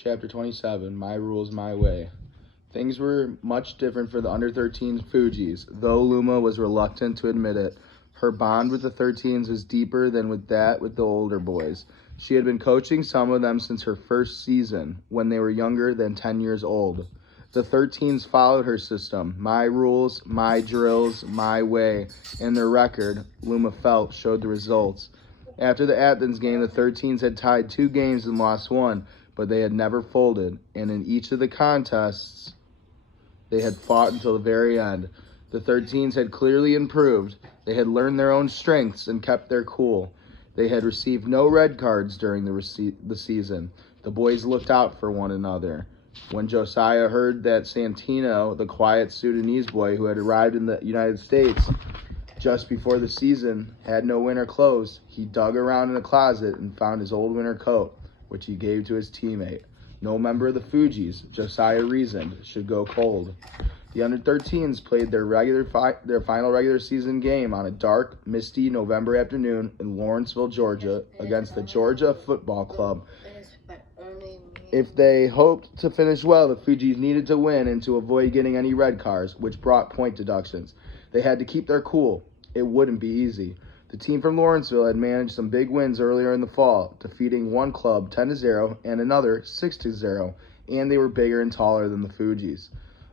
Chapter 27, My Rules, My Way. Things were much different for the under-13 Fugees, though Luma was reluctant to admit it. Her bond with the 13s was deeper than with the older boys. She had been coaching some of them since her first season, when they were younger than 10 years old. The 13s followed her system, my rules, my drills, my way, and their record, Luma felt, showed the results. After the Athens game, the 13s had tied 2 games and lost 1, but they had never folded, and in each of the contests, they had fought until the very end. The 13s had clearly improved. They had learned their own strengths and kept their cool. They had received no red cards during the season. The boys looked out for one another. When Josiah heard that Santino, the quiet Sudanese boy who had arrived in the United States just before the season, had no winter clothes, he dug around in a closet and found his old winter coat, which he gave to his teammate. No member of the Fugees, Josiah reasoned, should go cold. The under-13s played their final regular season game on a dark, misty November afternoon in Lawrenceville, Georgia, against the Georgia Football Club. If they hoped to finish well, the Fugees needed to win and to avoid getting any red cards, which brought point deductions. They had to keep their cool. It wouldn't be easy. The team from Lawrenceville had managed some big wins earlier in the fall, defeating one club 10-0 and another 6-0, and they were bigger and taller than the Fugees.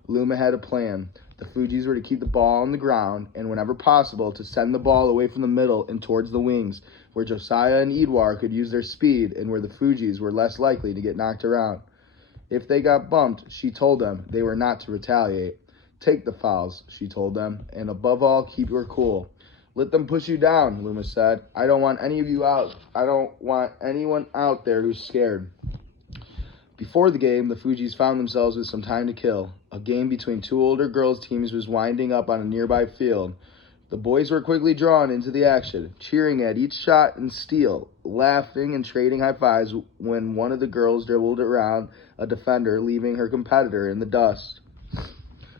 Luma had a plan. The Fugees were to keep the ball on the ground, and whenever possible, to send the ball away from the middle and towards the wings, where Josiah and Edouard could use their speed and where the Fugees were less likely to get knocked around. If they got bumped, she told them they were not to retaliate. Take the fouls, she told them, and above all, keep your cool. Let them push you down, Luma said. I don't want any of you out. I don't want anyone out there who's scared. Before the game, the Fugees found themselves with some time to kill. A game between 2 older girls' teams was winding up on a nearby field. The boys were quickly drawn into the action, cheering at each shot and steal, laughing and trading high fives when one of the girls dribbled around a defender, leaving her competitor in the dust.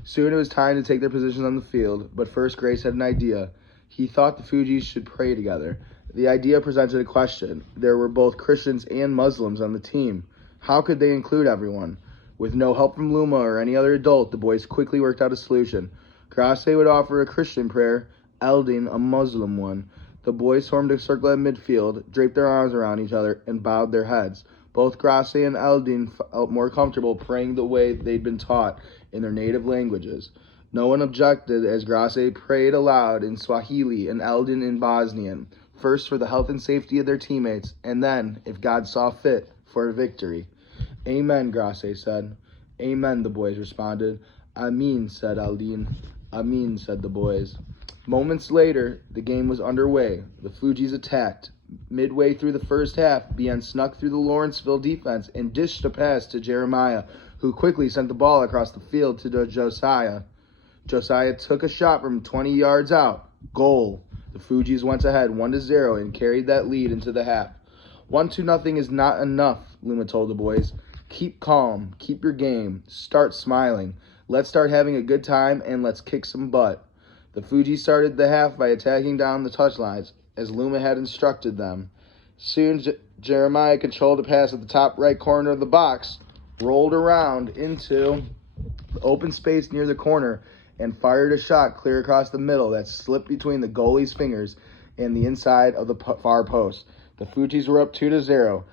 Soon it was time to take their positions on the field, but first Grace had an idea. He thought the Fugees should pray together. The idea presented a question. There were both Christians and Muslims on the team. How could they include everyone? With no help from Luma or any other adult, the boys quickly worked out a solution. Grace would offer a Christian prayer, Eldin a Muslim one. The boys formed a circle at midfield, draped their arms around each other, and bowed their heads. Both Grace and Eldin felt more comfortable praying the way they'd been taught in their native languages. No one objected as Grace prayed aloud in Swahili and Eldin in Bosnian, first for the health and safety of their teammates, and then, if God saw fit, for victory. Amen, Grace said. Amen, the boys responded. Amin, said Eldin. Amin, said the boys. Moments later, the game was underway. The Fugees attacked. Midway through the first half, Bien snuck through the Lawrenceville defense and dished a pass to Jeremiah, who quickly sent the ball across the field to Josiah. Josiah took a shot from 20 yards out. Goal. The Fugees went ahead 1-0 and carried that lead into the half. 1-0 is not enough, Luma told the boys. Keep calm. Keep your game. Start smiling. Let's start having a good time and let's kick some butt. The Fugees started the half by attacking down the touchlines, as Luma had instructed them. Soon, Jeremiah controlled a pass at the top right corner of the box, rolled around into the open space near the corner, and fired a shot clear across the middle that slipped between the goalie's fingers and the inside of the far post. The Fugees were up 2-0.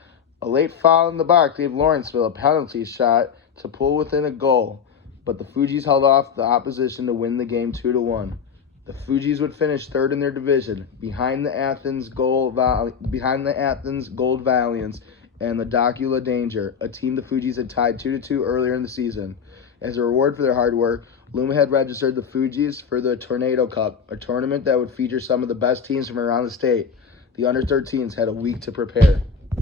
A late foul in the box gave Lawrenceville a penalty shot to pull within a goal, but the Fugees held off the opposition to win the game 2-1. The Fugees would finish third in their division, behind the Athens Gold Valiants and the Docula Danger, a team the Fugees had tied 2-2 earlier in the season. As a reward for their hard work, Luma had registered the Fugees for the Tornado Cup, a tournament that would feature some of the best teams from around the state. The under-13s had a week to prepare.